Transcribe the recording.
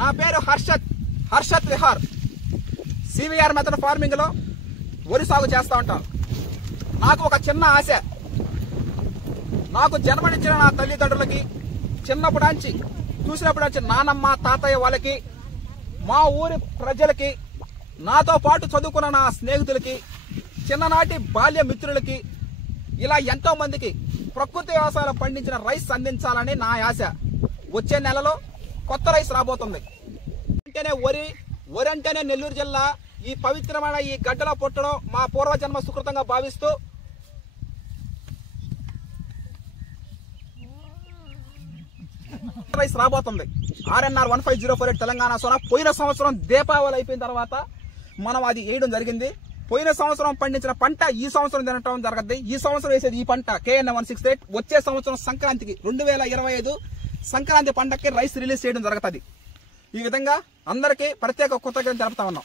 నా పేరు Harshad Vihar. CVR method farming లో వరి సాగు చేస్తా ఉంటాను. నాకు ఒక చిన్న ఆశ. నాకు జన్మనిచ్చిన నా తల్లిదండ్రులకి చిన్నప్పటి నుంచి చూసినప్పటి నుంచి నానమ్మ తాతయ్య వాళ్ళకి, మా ఊరి ప్రజలకి, నాతో పాటు చదువుకున్న నా స్నేహితులకి, చిన్ననాటి బాల్య మిత్రులకి, ఇలా ఎంతో మందికి ప్రకృతి వ్యవసాయాలు పండించిన రైస్ అందించాలని నా ఆశ. వచ్చే నెలలో కొత్త రైస్ రాబోతుంది. అంటేనే వరి అంటేనే నెల్లూరు జిల్లా ఈ పవిత్రమైన ఈ గడ్డలో పుట్టడం మా పూర్వజన్మ సుకృతంగా భావిస్తూ రైస్ రాబోతుంది. RNR 15048 తెలంగాణ సోనా. పోయిన సంవత్సరం దీపావళి అయిపోయిన తర్వాత మనం అది వేయడం జరిగింది. పోయిన సంవత్సరం పండించిన పంట ఈ సంవత్సరం తినటం జరగద్ది. ఈ సంవత్సరం వేసేది ఈ పంట KN 168. వచ్చే సంవత్సరం సంక్రాంతికి 2025 సంక్రాంతి పంటకి రైస్ రిలీజ్ చేయడం జరుగుతుంది. ఈ విధంగా అందరికీ ప్రత్యేక కృతజ్ఞతలు తెలుపుతా ఉన్నాం.